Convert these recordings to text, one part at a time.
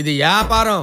ఇది వ్యాపారం.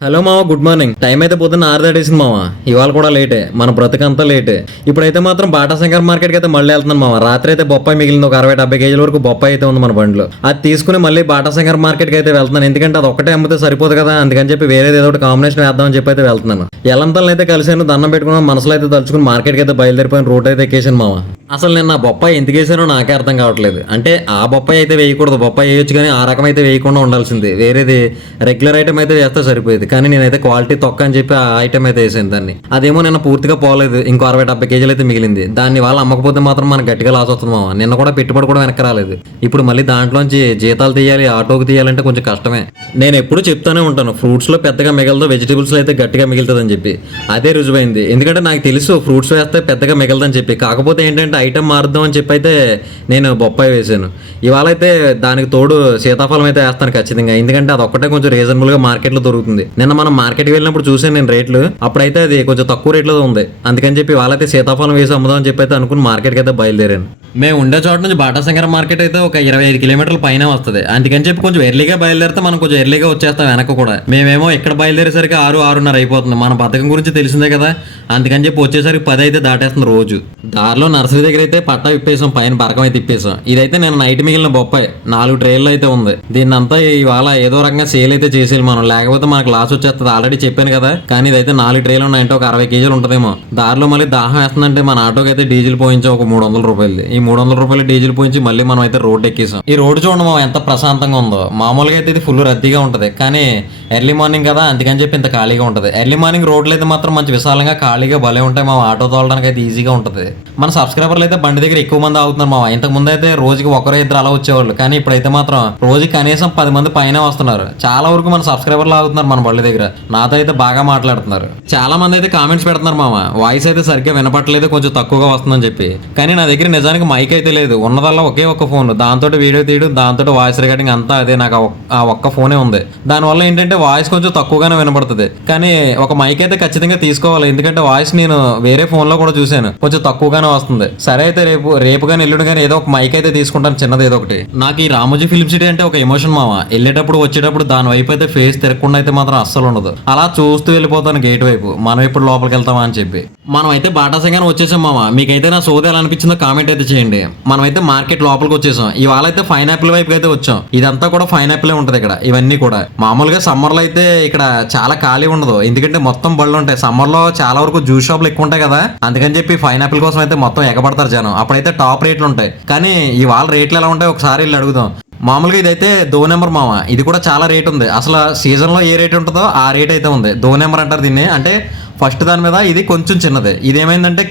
హలో మామ, గుడ్ మార్నింగ్. టైం అయితే పొద్దున్న 6 దాటేసింది మామ. ఇవాళ కూడా లేటే, మన బ్రతుకంతా లేటే. ఇప్పుడైతే మాత్రం బాటా శంకర్ మార్కెట్కి అయితే మళ్ళీ వెళ్తున్నాను మామ. రాత్రి అయితే బొప్పాయి మిగిలింది, ఒక 60-70 కేజీల వరకు బొప్పాయి అయితే ఉంది మన బండిలో. అది తీసుకుని మళ్ళీ బాటా శంకర్ మార్కెట్కి అయితే వెళ్తున్నాను. ఎందుకంటే అది ఒక్కటే అమ్మితే సరిపోదు కదా, అందుకని చెప్పి వేరేది ఏదో ఒకటి కాంబినేషన్ వేద్దామని చెప్పి అయితే వెళ్తున్నాను. ఎల్లంతలను అయితే కలిసాను, దండం పెట్టుకున్నాను, మనసులో అయితే తలుచుకుని మార్కెట్కి అయితే బయలుదేరిపోయిన రూట్ అయితే ఎక్కేసాను మామ. అసలు నేను నా బొప్పాయి ఎందుకు వేసానో నాకే అర్థం కావట్లేదు. అంటే ఆ బొప్పాయి అయితే వేయకూడదు, బొప్పాయి వేయొచ్చు కానీ ఆ రకం అయితే వేయకుండా ఉండాల్సింది. వేరేది రెగ్యులర్ ఐటమ్ అయితే వేస్తే సరిపోయేది, కానీ నేనైతే క్వాలిటీ తొక్క అని చెప్పి ఆ ఐటమ్ అయితే వేసాను దాన్ని. అదేమో నిన్న పూర్తిగా పోలేదు, ఇంకో 60-70 కేజీలు అయితే మిగిలింది. దాన్ని వాళ్ళు అమ్మకపోతే మాత్రం మనకు గట్టిగా లాస్ వస్తుంది మామ. నిన్న కూడా పెట్టుబడి కూడా వెనక్కి రాలేదు. ఇప్పుడు మళ్ళీ దాంట్లోంచి జీతాలు తీయాలి, ఆటోకి తీయాలంటే కొంచెం కష్టమే. నేను ఎప్పుడు చెప్తానే ఉంటాను, ఫ్రూట్స్ లో పెద్దగా మిగలదు, వెజిటేబుల్స్ అయితే గట్టిగా మిగులుతుంది అని చెప్పి. అదే రుజువైంది. ఎందుకంటే నాకు తెలుసు ఫ్రూట్స్ వేస్తే పెద్దగా మిగలదని చెప్పి. కాకపోతే ఏంటంటే ఐటమ్ మారుద్దాం అని చెప్పి అయితే నేను బొప్పాయి వేసాను. ఇవాళ అయితే దానికి తోడు సీతాఫలం అయితే వేస్తాను ఖచ్చితంగా, ఎందుకంటే అది ఒక్కటే కొంచెం రీజనబుల్ గా మార్కెట్లో దొరుకుతుంది. నిన్న మనం మార్కెట్కి వెళ్ళినప్పుడు చూసాను నేను రేట్లు, అప్పుడైతే అది కొంచెం తక్కువ రేట్లో ఉంది. అందుకని చెప్పి వాళ్ళైతే సీతాఫలం వేసి అమ్ముదాం అని చెప్పి అయితే అనుకుని మార్కెట్కి అయితే బయలుదేరాను. మేము ఉండే చోట నుంచి బాటా శంకర మార్కెట్ అయితే ఒక 25 కిలోమీటర్ల పైన వస్తుంది. అందుకని చెప్పి కొంచెం ఎర్లీగా బయలుదేరితే మనం కొంచెం ఎర్లీగా వచ్చేస్తాం వెనక కూడా. మేమేమో ఇక్కడ బయలుదేరేసరికి 6-6:30 అయిపోతుంది. మన పథకం గురించి తెలిసిందే కదా, అందుకని చెప్పి వచ్చేసరికి 10 అయితే దాటేస్తుంది రోజు. దారిలో నర్సరీ దగ్గర అయితే పట్టా ఇప్పేసాం, పైన బరకం అయితే ఇప్పేసాం. ఇదైతే నేను నైట్ మిగిలిన బొప్పాయి 4 ట్రేల్లో అయితే ఉంది. దీన్నంతా ఇవాళ ఏదో రకంగా సేల్ అయితే చేసేయాలి మనం, లేకపోతే మనకు లాస్ వచ్చేస్తుంది. ఆల్రెడీ చెప్పాను కదా. కానీ ఇదైతే 4 ట్రేలు ఉన్నాయంటే ఒక 60 కేజీలు ఉంటుందేమో. దారిలో మళ్ళీ దాహం వేస్తుందంటే మన ఆటోకి అయితే డీజిల్ పోయించాం ఒక 300 రూపాయలు. ఈ 300 రూపాయలు డీజిల్ పోయించి మళ్ళీ మనం అయితే రోడ్ ఎక్కేసాం. ఈ రోడ్డు చూడండి మనం ఎంత ప్రశాంతంగా ఉందో. మామూలుగా అయితే ఇది ఫుల్ రద్దీగా ఉంటుంది, కానీ ఎర్లీ మార్నింగ్ కదా అందుకని చెప్పి ఇంత ఖాళీగా ఉంటుంది. ఎర్లీ మార్నింగ్ రోడ్లు అయితే మాత్రం మంచి విశాలంగా ఖాళీగా భలే ఉంటాయి. మా ఆటో తోలడానికి అయితే ఈజీగా ఉంటుంది. మన సబ్స్క్రైబర్లు అయితే బండి దగ్గర ఎక్కువ మంది అవుతున్నారు మా. ఇంతకు ముందు అయితే రోజుకి 1-2 అలా వచ్చేవాళ్ళు, కానీ ఇప్పుడైతే మాత్రం రోజుకి కనీసం 10 మంది పైన వస్తున్నారు. చాలా వరకు మన సబ్స్క్రైబర్లు అవుతున్నారు మన బండి దగ్గర. నాతో అయితే బాగా మాట్లాడుతున్నారు. చాలా మంది అయితే కామెంట్స్ పెడుతున్నారు మామ, వాయిస్ అయితే సరిగ్గా వినపట్లేదు, కొంచెం తక్కువగా వస్తుందని చెప్పి. కానీ నా దగ్గర నిజానికి మైక్ అయితే లేదు, ఉన్నదల్లా ఒకే ఒక్క ఫోన్. దాంతో వీడియో తీయడం, దాంతో వాయిస్ రికార్డింగ్ అంతా అదే. నాకు ఆ ఒక్క ఫోనే ఉంది. దానివల్ల ఏంటంటే వాయిస్ కొంచెం తక్కువగానే వినపడుతుంది. కానీ ఒక మైక్ అయితే ఖచ్చితంగా తీసుకోవాలి, ఎందుకంటే వాయిస్ నేను వేరే ఫోన్ లో కూడా చూశాను, కొంచెం తక్కువగానే వస్తుంది. సరే అయితే రేపు కానీ ఎల్లుండి కానీ ఏదో ఒక మైక్ అయితే తీసుకుంటాను, చిన్నది ఏదో ఒకటి. నాకు ఈ రామోజీ ఫిల్మ్ సిటీ అంటే ఒక ఎమోషన్ మామ. వెళ్ళేటప్పుడు వచ్చేటప్పుడు దాని వైపు అయితే ఫేస్ తిరగకుండా అయితే మాత్రం అస్సలు ఉండదు. అలా చూస్తూ వెళ్ళిపోతాను గేట్ వైపు, మనం ఎప్పుడు లోపలికి వెళ్తామా అని చెప్పి. మనం అయితే బాటా శంకర్ వచ్చేసాం మామ. మీకైతే నా సోది ఎలా అనిపించిందో కామెంట్ అయితే చేయండి. మనం అయితే మార్కెట్ లోపలికి వచ్చేసాం. ఇవాళ అయితే పైనాపిల్ వైపు అయితే వచ్చాం. ఇదంతా కూడా పైనాపిల్ ఉంటది ఇక్కడ. ఇవన్నీ కూడా మామూలుగా సమ్మర్ లో అయితే ఇక్కడ చాలా ఖాళీ ఉండదు, ఎందుకంటే మొత్తం బళ్ళు ఉంటాయి. సమ్మర్ లో చాలా వరకు జ్యూస్ షాపులు ఎక్కువ ఉంటాయి కదా, అందుకని చెప్పి పైనాపిల్ కోసం అయితే మొత్తం ఎగబడతారు జనం. అప్పుడైతే టాప్ రేట్లు ఉంటాయి. కానీ ఇవాళ రేట్లు ఎలా ఉంటాయి ఒకసారి వెళ్ళి అడుగుదాం. మామూలుగా ఇదైతే దో నెంబర్ మామ. ఇది కూడా చాలా రేట్ ఉంది. అసలు సీజన్ లో ఏ రేట్ ఉంటుందో ఆ రేట్ అయితే ఉంది. దో నెంబర్ అంటారు దీన్ని. అంటే ఫస్ట్ దాని మీద ఇది కొంచెం చిన్నదే. ఇదేమైందంటే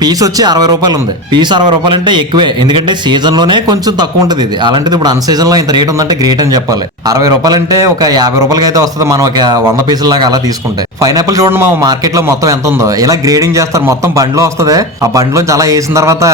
పీస్ వచ్చి 60 రూపాయలు ఉంది. పీస్ 60 రూపాయలు అంటే ఎక్కువే, ఎందుకంటే సీజన్ లోనే కొంచెం తక్కువ ఉంటుంది ఇది. అలాంటిది ఇప్పుడు అన్ సీజన్ లో ఇంత రేట్ ఉందంటే గ్రేట్ అని చెప్పాలి. 60 రూపాయలు అంటే ఒక 50 రూపాయలకి అయితే వస్తుంది మనం ఒక 100 పీసుల లాగా అలా తీసుకుంటే. పైనాపిల్ చూడండి మా మార్కెట్ లో మొత్తం ఎంత ఉందో. ఇలా గ్రేడింగ్ చేస్తారు, మొత్తం బండిలో వస్తుంది. ఆ బండిలోంచి అలా వేసిన తర్వాత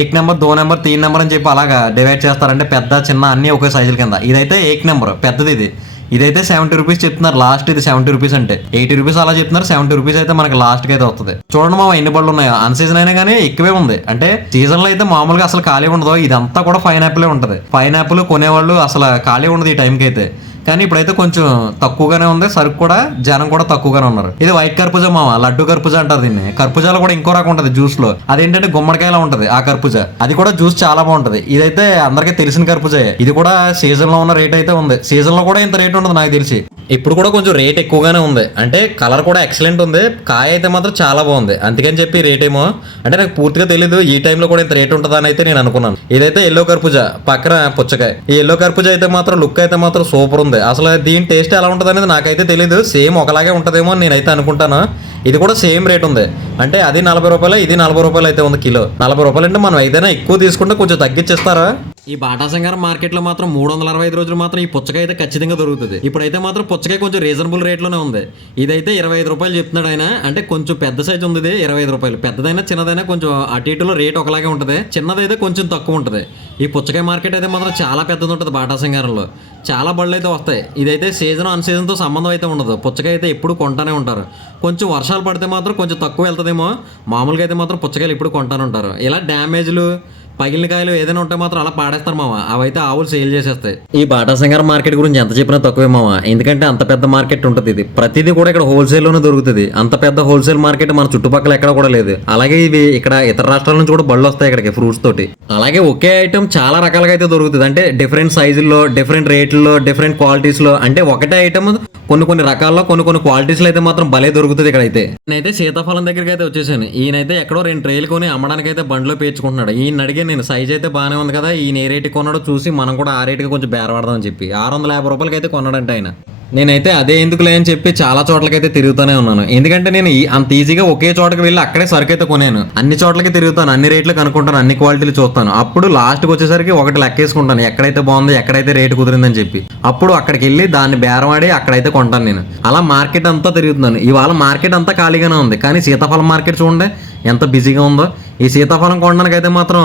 1 నెంబర్ 2 నెంబర్ 3 నెంబర్ అని చెప్పి అలాగా డివైడ్ చేస్తారంటే పెద్ద చిన్న అన్ని ఒకే సైజుల కింద. ఇదైతే 1 నెంబర్ పెద్దది. ఇదైతే 70 రూపీస్ చెప్తున్నారు లాస్ట్. ఇది 70 రూపీస్ అంటే 80 రూపీస్ అలా చెప్తున్నారు. 70 రూపీస్ అయితే మనకి లాస్ట్ కి అయితే వస్తుంది. చూడండి మా ఎన్ని బళ్ళు ఉన్నాయో. అన్ సీజన్ అయినా కానీ ఎక్కువే ఉంది. అంటే సీజన్ లో అయితే మామూలుగా అసలు ఖాళీ ఉండదు. ఇదంతా కూడా పైనాపిల్ ఉంటది. పైనాపిల్ కొనేవాళ్ళు అసలు ఖాళీ ఉండదు ఈ టైంకి అయితే. కానీ ఇప్పుడైతే కొంచెం తక్కువగానే ఉంది. సరుకు కూడా జనం కూడా తక్కువగానే ఉన్నారు. ఇది వైట్ కర్పూజా మామ, లడ్డు కర్పూజా అంటారు దీన్ని. కర్పూజాలో కూడా ఇంకో రకం ఉంటది జ్యూస్ లో, అదేంటంటే గుమ్మడికాయలా ఉంటది ఆ కర్పూజా. అది కూడా జ్యూస్ చాలా బాగుంటది. ఇదైతే అందరికీ తెలిసిన కర్పూజా. ఇది కూడా సీజన్ లో ఉన్న రేట్ అయితే ఉంది. సీజన్ లో కూడా ఇంత రేట్ ఉండదు నాకు తెలిసి. ఇప్పుడు కూడా కొంచెం రేట్ ఎక్కువగానే ఉంది. అంటే కలర్ కూడా ఎక్సలెంట్ ఉంది. కాయ అయితే మాత్రం చాలా బాగుంది. అందుకని చెప్పి రేట్ ఏమో అంటే నాకు పూర్తిగా తెలియదు. ఈ టైంలో కూడా ఇంత రేట్ ఉంటుందని అయితే నేను అనుకున్నాను. ఇదైతే ఎల్లో కర్పూజా, పక్కన పుచ్చకాయ. ఈ ఎల్లో కర్పూజా అయితే మాత్రం లుక్ అయితే మాత్రం సూపర్ ఉంది. అసలు దీని టేస్ట్ ఎలా ఉంటుంది అనేది నాకైతే తెలియదు. సేమ్ ఒకలాగే ఉంటుందేమో అని నేనైతే అనుకుంటాను. ఇది కూడా సేమ్ రేట్ ఉంది. అంటే అది 40 రూపాయలు, ఇది 40 రూపాయలు అయితే ఉంది కిలో. 40 రూపాయలు అంటే మనం ఏదైనా ఎక్కువ తీసుకుంటే కొంచెం తగ్గించేస్తారా. ఈ బాటా శంకర్ మార్కెట్ లో మాత్రం 365 రోజులు మాత్రం ఈ పుచ్చకాయ అయితే ఖచ్చితంగా దొరుకుతుంది. ఇప్పుడైతే మాత్రం పుచ్చకాయ కొంచెం రీజనబుల్ రేట్ లోనే ఉంది. ఇదైతే 25 రూపాయలు చెప్తున్నాడు ఆయన. అంటే కొంచెం పెద్ద సైజ్ ఉంది. 25 రూపాయలు. పెద్దదైనా చిన్నదైనా కొంచెం అటు ఇటులో రేట్ ఒకలాగే ఉంటుంది. చిన్నదైతే కొంచెం తక్కువ ఉంటుంది. ఈ పుచ్చకాయ మార్కెట్ అయితే మాత్రం చాలా పెద్దది ఉంటుంది బాటా శంకరంలో. చాలా బళ్ళు అయితే వస్తాయి. ఇదైతే సీజన్ అన్ సీజన్తో సంబంధం అయితే ఉండదు. పుచ్చకాయ అయితే ఎప్పుడు కొంటానే ఉంటారు. కొంచెం వర్షాలు పడితే మాత్రం కొంచెం తక్కువ వెళ్తుందేమో. మామూలుగా అయితే మాత్రం పుచ్చకాయలు ఎప్పుడు కొంటానే ఉంటారు. ఇలా డ్యామేజ్లు పగిలిన కాయలు ఏదైనా ఉంటే మాత్రం అలా పాడేస్తారు మామ. అవైతే ఆవులు సేల్ చేసేస్తాయి. ఈ బాటా సింగర్ మార్కెట్ గురించి ఎంత చెప్పినా తక్కువే మామ. ఎందుకంటే అంత పెద్ద మార్కెట్ ఉంటుంది. ఇది ప్రతిదీ కూడా ఇక్కడ హోల్సేల్ లోనే దొరుకుతుంది. అంత పెద్ద హోల్సేల్ మార్కెట్ మన చుట్టుపక్కల ఎక్కడ కూడా లేదు. అలాగే ఇవి ఇక్కడ ఇతర రాష్ట్రాల నుంచి కూడా బళ్ళు వస్తాయి ఇక్కడికి ఫ్రూట్స్ తోటి. అలాగే ఒకే ఐటమ్ చాలా రకాలుగా అయితే దొరుకుతుంది. అంటే డిఫరెంట్ సైజుల్లో, డిఫరెంట్ రేట్లలో, డిఫరెంట్ క్వాలిటీస్ లో, అంటే ఒకటే ఐటమ్ కొన్ని రకాల్లో కొన్ని క్వాలిటీస్ లో అయితే మాత్రం భలే దొరుకుతుంది ఇక్కడైతే. నేనైతే సీతాఫలం దగ్గరికి అయితే వచ్చేసాను. ఈయనైతే ఎక్కడో 2 ట్రేలు కొని అమ్మడానికి అయితే బండిలో పేర్చుకుంటున్నాడు. ఈయన అడిగే నేను సైజ్ అయితే బాగానే ఉంది కదా, ఈయన ఏ రేటు కొన్నాడో చూసి మనం కూడా ఆ రేటుకి కొంచెం బేరపడదామని చెప్పి 650 రూపాయలకి అయితే కొన్నాడంటే ఆయన. నేనైతే అదే ఎందుకులే అని చెప్పి చాలా చోట్లకైతే తిరుగుతూనే ఉన్నాను. ఎందుకంటే నేను అంత ఈజీగా ఒకే చోటకి వెళ్ళి అక్కడే సరుకు అయితే కొనాను. అన్ని చోట్లకి తిరుగుతాను, అన్ని రేట్లు కనుక్కుంటాను, అన్ని క్వాలిటీలు చూస్తాను. అప్పుడు లాస్ట్కి వచ్చేసరికి ఒకటి లెక్కేసుకుంటాను, ఎక్కడైతే బాగుంది, ఎక్కడైతే రేటు కుదిరిందని చెప్పి. అప్పుడు అక్కడికి వెళ్ళి దాన్ని బేరమాడి అక్కడైతే కొంటాను నేను. అలా మార్కెట్ అంతా తిరుగుతున్నాను. ఇవాళ మార్కెట్ అంతా ఖాళీగానే ఉంది, కానీ సీతాఫలం మార్కెట్ చూడండి ఎంత బిజీగా ఉందో. ఈ సీతాఫలం కొనడానికి అయితే మాత్రం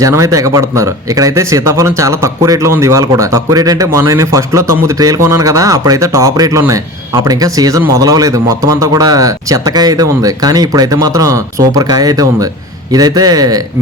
జనం అయితే ఎగబడుతున్నారు. ఇక్కడైతే సీతాఫలం చాలా తక్కువ రేట్లో ఉంది ఇవాళ కూడా. తక్కువ రేట్ అంటే మొన్న నేను ఫస్ట్ లో 9 ట్రేలు కొన్నాను కదా, అప్పుడైతే టాప్ రేట్లు ఉన్నాయి. అప్పుడు ఇంకా సీజన్ మొదలవలేదు, మొత్తం అంతా కూడా చెత్తకాయ అయితే ఉంది. కానీ ఇప్పుడైతే మాత్రం సూపర్ కాయ అయితే ఉంది. ఇదైతే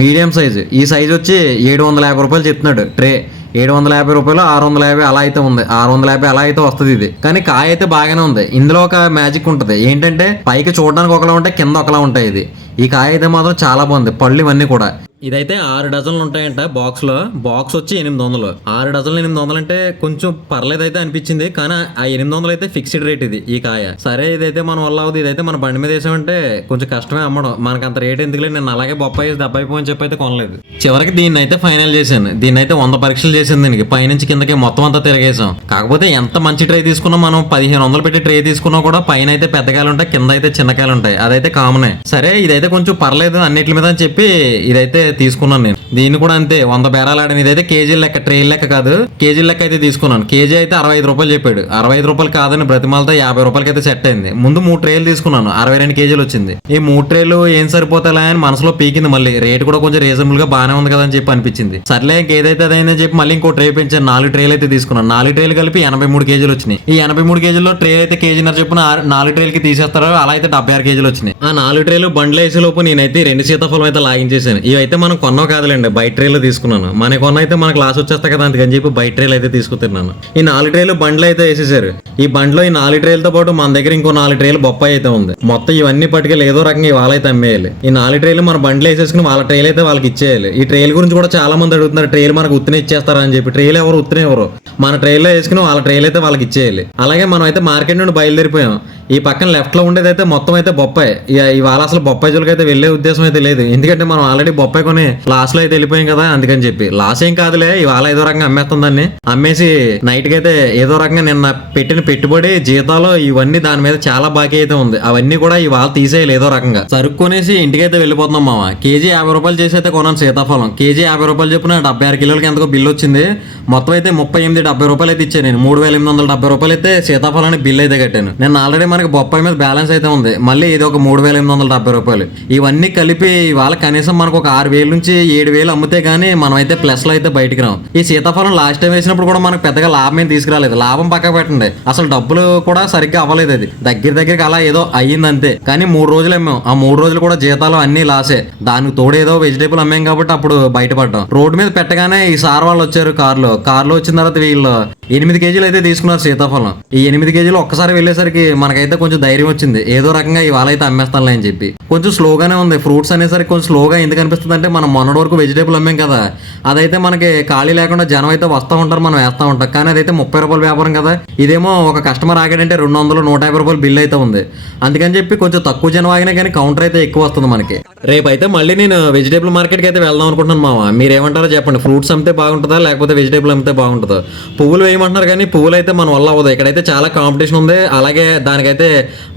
మీడియం సైజు. ఈ సైజు వచ్చి 750 రూపాయలు చెప్తున్నాడు ట్రే. 750 రూపాయలు, 650 అలా అయితే ఉంది. 650 అలా అయితే వస్తుంది ఇది. కానీ కాయ అయితే బాగానే ఉంది. ఇందులో ఒక మ్యాజిక్ ఉంటుంది. ఏంటంటే పైకి చూడడానికి ఒకలా ఉంటాయి, కింద ఒకలా ఉంటాయి. ఇది ఈ కాయ అయితే మాత్రం చాలా బాగుంది. పళ్ళు ఇవన్నీ కూడా. ఇదైతే 6 డజన్లు ఉంటాయంట బాక్స్ లో. బాక్స్ వచ్చి 800. 6 డజన్లు 800 అంటే కొంచెం పర్లేదు అయితే అనిపించింది. కానీ ఆ 800 అయితే ఫిక్స్డ్ రేట్ ఇది ఈ కాయ. సరే ఇదైతే మన వల్ల అవుతుంది. ఇదైతే మన బండి మీద వేసామంటే కొంచెం కష్టమే అమ్మడం. మనకు అంత రేట్ ఎందుకులే, నేను అలాగే బొప్పాయి 70 అని చెప్పి అయితే కొనలేదు. చివరికి దీన్ని అయితే ఫైనల్ చేశాను. దీన్ని అయితే 100 పరీక్షలు చేసింది దీనికి, పైనుంచి కిందకి మొత్తం అంతా తిరిగేసాం. కాకపోతే ఎంత మంచి ట్రే తీసుకున్నా, మనం 1500 పెట్టి ట్రే తీసుకున్నా కూడా పైన అయితే పెద్ద కాయలు ఉంటాయి, కింద అయితే చిన్న కాయలు ఉంటాయి. అదైతే కామనే. సరే ఇదైతే కొంచెం పర్లేదు అన్నిటి మీద అని చెప్పి ఇదైతే తీసుకున్నాను నేను. దీన్ని కూడా అంతే 100 బేరాలు ఆడాను. ఇదైతే కేజీల లెక్క, ట్రేల్ లెక్క కాదు, కేజీల లెక్క అయితే తీసుకున్నాను. కేజీ అయితే 65 రూపాయలు చెప్పాడు. 65 రూపాయలు కాదని బ్రతిమాలతో 50 రూపాయలకి అయితే సెట్ అయింది. ముందు 3 ట్రేలు తీసుకున్నాను, 62 కేజీలు వచ్చింది. ఈ 3 ట్రేలు ఏం సరిపోతాయి అని మనసులో పీకింది. మళ్ళీ రేట్ కూడా కొంచెం రీజనబుల్ గా బాగానే ఉంది కదా అని చెప్పి అనిపించింది. సర్లే ఇంకేదైతే అదైందని చెప్పి మళ్ళీ ఇంకో ట్రే పెంచాను. 4 ట్రేలు అయితే తీసుకున్నాను. 4 ట్రేలు కలిపి 83 కేజీలు వచ్చినాయి. ఈ 83 కేజీల్లో ట్రే అయితే కేజీన్నర చెప్పున 4 ట్రేలకి తీసేస్తారు. అలా అయితే 76 కేజీలు వచ్చినాయి. ఆ 4 ట్రేలు బండ్లు వేసే లోపు నేనైతే 2 సీతాఫలం అయితే లాగించేసాను. ఇవైతే మనం కొన్నావు కాదులేండి, బయట ట్రేలు తీసుకున్నాను. మన కొన్న అయితే మన క్లాస్ వచ్చేస్తా కదా, అందుకని చెప్పి బయట ట్రేలు అయితే తీసుకుతున్నాను. ఈ 4 ట్రేలు బండ్లు అయితే వేసేసారు. ఈ బండ్లో ఈ 4 ట్రేలతో పాటు మన దగ్గర ఇంకో 4 ట్రేలు బొప్పాయి అయితే ఉంది. మొత్తం ఇవన్నీ పట్టుకెళ్ళి ఏదో రకంగా ఇవాళ అయితే అమ్మేయాలి. ఈ 4 ట్రేలు మన బండ్లు వేసేసుకుని వాళ్ళ ట్రేలు అయితే వాళ్ళకి ఇచ్చేయాలి. ఈ ట్రేల్ గురించి కూడా చాలా మంది అడుగుతున్నారు, ట్రేలు మనకు ఉత్తనే ఇచ్చేస్తారా అని చెప్పి. ట్రేలు ఎవరు ఉత్తనే ఎవరు, మన ట్రేల్లో వేసుకుని వాళ్ళ ట్రేలు అయితే వాళ్ళకి ఇచ్చేయాలి. అలాగే మనం అయితే మార్కెట్ నుండి బయలుదేరిపోయాం. ఈ పక్కన లెఫ్ట్ లో ఉండేది అయితే మొత్తం అయితే బొప్పాయి. ఇవాళ అసలు బొప్పాయి జోలికి అయితే వెళ్లే ఉద్దేశం అయితే లేదు. ఎందుకంటే మనం ఆల్రెడీ బొప్పాయి కొని లాస్ లో అయితే వెళ్ళిపోయాం కదా, అందుకని చెప్పి. లాస్ ఏం కాదులే, ఇవాళ ఏదో రకంగా అమ్మేస్తుందాన్ని. అమ్మేసి నైట్ కి అయితే ఏదో రకంగా నిన్న పెట్టిన పెట్టుబడి, జీతాలు ఇవన్నీ దాని మీద చాలా బాకీ అయితే ఉంది. అవన్నీ కూడా ఇవాళ తీసేయాలి ఏదో రకంగా. సరుకు కొనేసి ఇంటికైతే వెళ్ళిపోతున్నాం మామ. కేజీ 50 రూపాయలు చేసి అయితే కొన్నాను సీతాఫలం. కేజీ 50 రూపాయలు చెప్పిన 76 కిలోలకి ఎంతకో బిల్లు వచ్చింది. మొత్తం అయితే 38-70 రూపాయలు అయితే ఇచ్చాను నేను. 3870 రూపాయలు అయితే సీతాఫలానికి బిల్లు అయితే కట్టాను నేను. ఆల్రెడీ మనకి బొప్పాయి మీద బ్యాలెన్స్ అయితే ఉంది. మళ్ళీ ఇది ఒక 3870 రూపాయలు. ఇవన్నీ కలిపి ఇవాళ కనీసం మనకు ఒక 6000 నుంచి 7000 అమ్మితే గానీ మనం అయితే ప్లస్ లో అయితే బయటికి రాం. ఈ సీతాఫలం లాస్ట్ టైం వేసినప్పుడు కూడా మనకు పెద్దగా లాభం ఏం తీసుకురాలేదు. లాభం పక్క పెట్టండి, అసలు డబ్బులు కూడా సరిగ్గా అవ్వలేదు. అది దగ్గరికి అలా ఏదో అయ్యింది అంతే. కానీ 3 రోజులు అమ్మాం. ఆ 3 రోజులు కూడా జీతాలు అన్ని లాసే. దానికి తోడు ఏదో వెజిటేబుల్ అమ్మాం కాబట్టి అప్పుడు బయటపడ్డాం. రోడ్డు మీద పెట్టగానే ఈ సార్ వాళ్ళు వచ్చారు కార్లో వచ్చిన తర్వాత వీళ్ళు 8 కేజీలు అయితే తీసుకున్నారు సీతాఫలం. ఈ 8 కేజీలు ఒక్కసారి వెళ్ళేసరికి మనకైతే కొంచెం ధైర్యం వచ్చింది, ఏదో రకంగా ఇవాళ అయితే అమ్మేస్తానులే అని చెప్పి. కొంచెం స్లోగానే ఉంది ఫ్రూట్స్ అనేసరికి. కొంచెం స్లోగా ఎందుకు అనిపిస్తుంది అంటే మనం మొన్నటి వరకు వెజిటేబుల్ అమ్మాం కదా, అదైతే మనకి ఖాళీ లేకుండా జనం అయితే వస్తూ ఉంటారు, మనం వేస్తూ ఉంటాం. కానీ అదైతే 30 రూపాయల వ్యాపారం కదా. ఇదేమో ఒక కస్టమర్ ఆగాడంటే 200-150 రూపాయలు బిల్ అయితే ఉంది. అందుకని చెప్పి కొంచెం తక్కువ జనం ఆగినా కానీ కౌంటర్ అయితే ఎక్కువ వస్తుంది మనకి. రేపైతే మళ్ళీ నేను వెజిటేబుల్ మార్కెట్కి అయితే వెళ్దాం అనుకుంటున్నాను మామ. మీరు ఏమంటారో చెప్పండి, ఫ్రూట్స్ అమ్మితే బాగుంటుందా లేకపోతే వెజిటేబుల్ అమ్మితే బాగుంటుందా? పువ్వులు వేయమంటున్నారు కానీ పువ్వులు అయితే మన వల్ల అవ్వదు. ఇక్కడైతే చాలా కాంపిటీషన్ ఉంది. అలాగే దానికైతే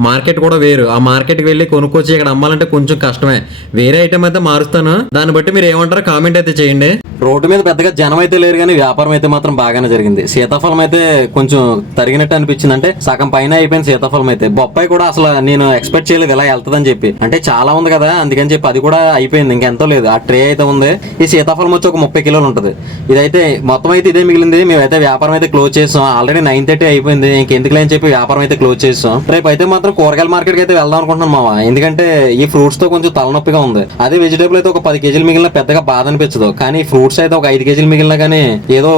మార్కెట్ కూడా వేరు. ఆ మార్కెట్కి వెళ్ళి కొనుక్కొచ్చి ఇక్కడ అమ్మాలంటే కొంచెం కష్టమే. వేరే ఐటమ్ అయితే మారుస్తాను, దాన్ని బట్టి మీరు ఏమంటారో కామెంట్ అయితే చేయండి. రోడ్డు మీద పెద్దగా జనం అయితే లేరు కానీ వ్యాపారం అయితే మాత్రం బాగానే జరిగింది. సీతాఫలం అయితే కొంచెం తరిగినట్టు అనిపించింది, అంటే సగం పైన అయిపోయింది సీతాఫలం అయితే. బొప్పాయి కూడా అసలు నేను ఎక్స్పెక్ట్ చేయలేదు ఇలా వెళ్తుందని చెప్పి. అంటే చాలా ఉంది కదా అందుకని చెప్పి అది కూడా అయిపోయింది, ఇంకెంతో లేదు. ఆ ట్రే అయితే ఉంది. ఈ సీతాఫలం వచ్చి ఒక 30 కిలోలు ఉంటుంది. ఇదైతే మొత్తం అయితే ఇదే మిగిలింది. మేమైతే వ్యాపారం అయితే క్లోజ్ చేసాం. ఆల్రెడీ 9:30 అయిపోయింది. ఇంకెందుకులే అని చెప్పి వ్యాపారం అయితే క్లోజ్ చేసాం. రేపు అయితే మాత్రం కూరగాయల మార్కెట్కి అయితే వెళ్దాం అనుకుంటున్నాం మామ. ఎందుకంటే ఈ ఫ్రూట్స్ తో కొంచెం తలనొప్పిగా ఉంది. అదే వెజిటేబుల్ అయితే ఒక 10 కేజీలు మిగిలిన పెద్దగా బాధ అనిపించదు. కానీ ఫ్రూట్స్ అయితే ఒక 5 కేజీలు మిగిలినా కానీ ఏదో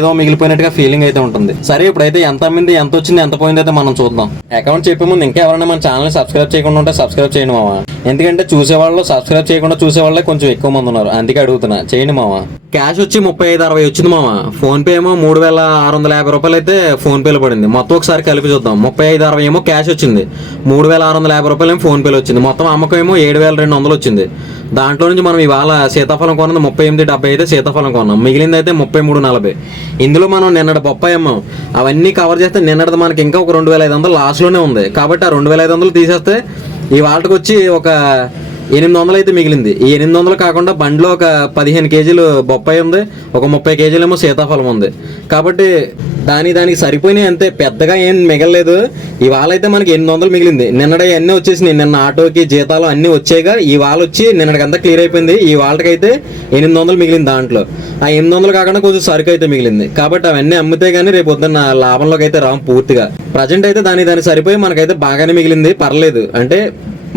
ఏదో మిగిలిపోయినట్టుగా ఫీలింగ్ అయితే ఉంటుంది. సరే ఇప్పుడైతే ఎంత అమ్మింది, ఎంత వచ్చింది, ఎంత పోయింది అయితే మనం చూద్దాం. అకౌంట్ చెప్పే ముందు ఇంకా ఎవరైనా మన ఛానల్ సబ్స్క్రైబ్ చేయకుండా ఉంటే సబ్స్క్రైబ్ చేయండి మామ. ఎందుకంటే చూసేవాళ్ళు సబ్స్క్రైబ్ చేయకుండా చూసేవాళ్ళే కొంచెం ఎక్కువ మంది ఉన్నారు. అందుకే అడుగుతున్నా, చేయండి మామ. క్యాష్ వచ్చి 35-60 వచ్చింది మామ. ఫోన్ పే ఏమో 3,650 రూపాయలు అయితే ఫోన్ పేలో పడింది. మొత్తం ఒకసారి కలిపి చూద్దాం. 35-60 ఏమో క్యాష్ వచ్చింది, 3,650 రూపాయలు ఏమో ఫోన్ పేలో వచ్చింది. మొత్తం అమ్మకం ఏమో 7,200 వచ్చింది. దాంట్లో నుంచి మనం ఇవాళ సీతాఫలం కొన్నది 38.70 అయితే సీతాఫలం కొన్నాం. మిగిలింది అయితే 33.40. ఇందులో మనం నిన్నటి బొప్పాయి అమ్మాం. అవన్నీ కవర్ చేస్తే నిన్నటిది మనకి ఇంకా ఒక 2,500 లాస్ట్లోనే ఉంది. కాబట్టి ఆ 2,500 తీసేస్తే ఈ వాళ్ళకి వచ్చి ఒక 800 అయితే మిగిలింది. ఈ 800 కాకుండా బండిలో ఒక 15 కేజీలు బొప్పాయి ఉంది, ఒక 30 కేజీలు ఏమో సీతాఫలం ఉంది. కాబట్టి దానికి సరిపోయినాయి అంతే, పెద్దగా ఏం మిగలలేదు. ఇవాళ అయితే మనకి 800 మిగిలింది. నిన్నటి అన్నీ వచ్చేసినాయి. నిన్న ఆటోకి జీతాలు అన్నీ వచ్చాయిగా. ఈ వాళ్ళ వచ్చి నిన్నటికంతా క్లియర్ అయిపోయింది. ఈ వాళ్ళకైతే 800 మిగిలింది. దాంట్లో ఆ 800 కాకుండా కొంచెం సరుకు అయితే మిగిలింది. కాబట్టి అవన్నీ అమ్మితే కానీ రేపు పొద్దున్న లాభంలోకి అయితే రాము పూర్తిగా. ప్రజెంట్ అయితే దానికి సరిపోయి మనకైతే బాగానే మిగిలింది, పర్లేదు. అంటే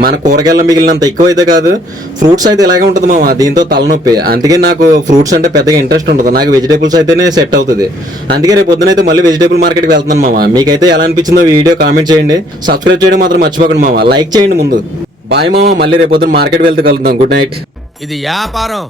మన కూరగాయలు మిగిలినంత ఎక్కువ అయితే కాదు. ఫ్రూట్స్ అయితే ఇలాగే ఉంటుంది మామ, దీంతో తలనొప్పి. అందుకే నాకు ఫ్రూట్స్ అంటే పెద్దగా ఇంట్రెస్ట్ ఉంటుంది. నాకు వెజిటేబుల్స్ అయితేనే సెట్ అవుతుంది. అందుకే రేపు పొద్దునైతే మళ్ళీ వెజిటేబుల్ మార్కెట్కి వెళ్తున్నాను మామ. మీకైతే ఎలా అనిపించిందో వీడియో కామెంట్ చేయండి. సబ్స్క్రైబ్ చేయడం మాత్రం మర్చిపోకండి మామ. లైక్ చేయండి ముందు. బాయ్ మామ, మళ్ళీ రేపు పొద్దున మార్కెట్కి వెళ్తే కలుద్దాం. Good night. ఇది వ్యాపారం.